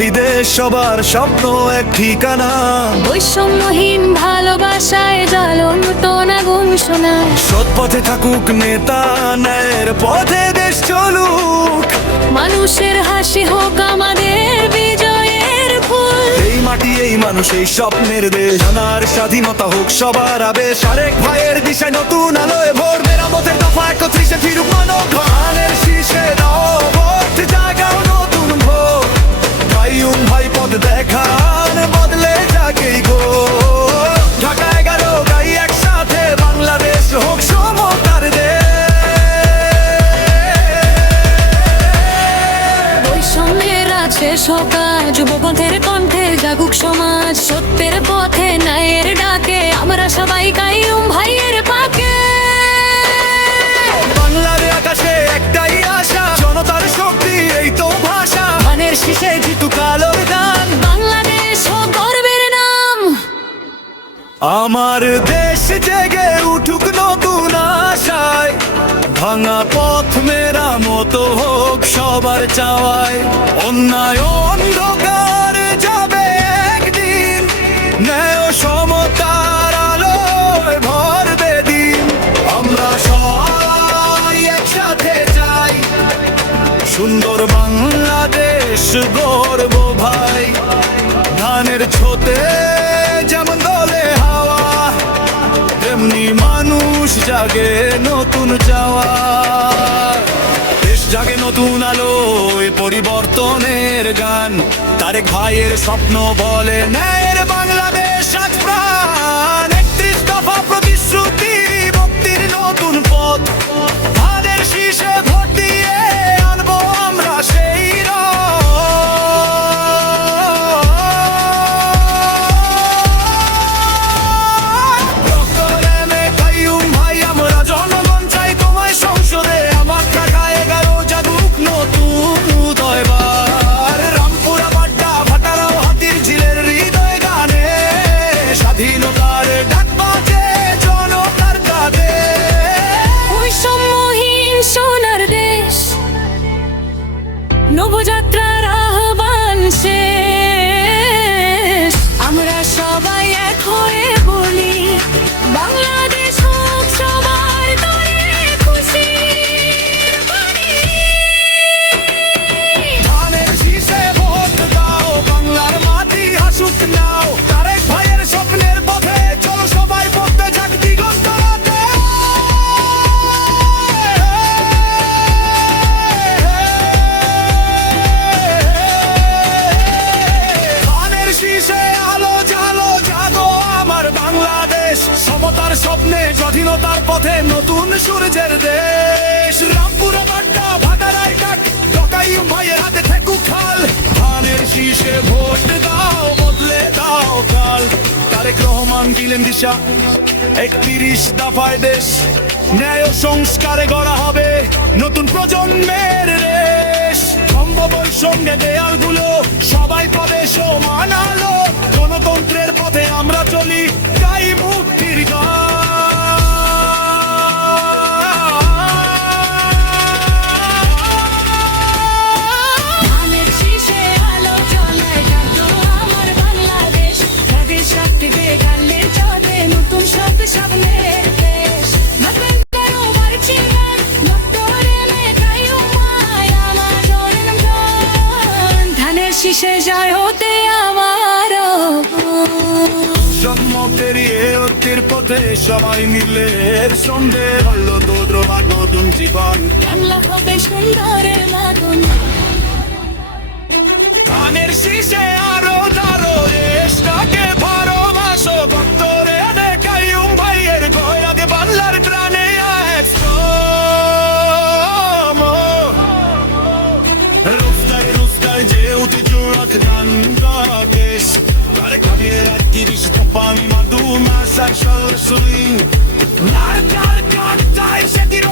দেশ সবার স্বপ্ন এক ঠিকানা। বৈষম্যহীন ভালোবাসায় জ্বলন্ত আগুন শোনায় সৎ পথে থাকুক নেতা ন্যায়ের পথে দেশ চলুক। মানুষের হাসি হোক আমাদের বিজয়ের ফুল। এই মাটি এই মানুষ এই স্বপ্নের দেশ। জানার স্বাধীনতা হোক সবার আবেশ। আরেক ভাইয়ের দিশায় নতুন আলোয় আছে সকাল যুবপথের কণ্ঠে জাগুক সমাজ সত্যের পথে ন্যায়ের ডাকে আমরা সবাই কাইয়ুম ভাইয়ের পাকে। বাংলার আকাশে একটাই আশা জনতার শক্তি এই তো ভাষা। ধানের শীষে জিতু কালোর গান। বাংলাদেশ গর্বের নাম। আমার দেশ জেগে উঠুক নতুন আশায়, ভাঙা পথ মেরা মতো হোক সবার চাওয়ায়। অন্যায় অন্ধকার যাবে একদিন, ন্যায় সমতার আলোয় ভরবে দিন। আমরা সবাই একসাথে যাই সুন্দর বাংলাদেশ গর্ব ভাই। ধানের ছোতে জাগে নতুন চাওয়া। দেশ জাগে নতুন আলোয় পরিবর্তনের গান। তারেক ভাইয়ের স্বপ্ন বলে, ন্যায়ের বাংলাদেশ স্বপ্নে স্বাধীনতার পথে নতুন সূর্যের দেশ। রামপুরা কাট ভাইয়ের হাতে ঠেকু খাল। ধানের শীষে ভোট দাও, বদলে দাও কাল। তারেক রহমান দিলেন দিশা, একত্রিশ দফায় দেশ। ন্যায় সংস্কারে গড়া হবে নতুন প্রজন্মের রেশ সম্ভব সঙ্গে দেয়ালগুলো শীষে জয় হতে আমার এর পথে সবাই মিলে সন্ধে হলো তোদ্র নতুন জীবন। বাংলা হবে সুন্দরের মাগুন ধানের শীষে আরও rakdanda kes Care camera diriși topa mi mă duma să-și alăsui Nar, car, car, tai, se tiri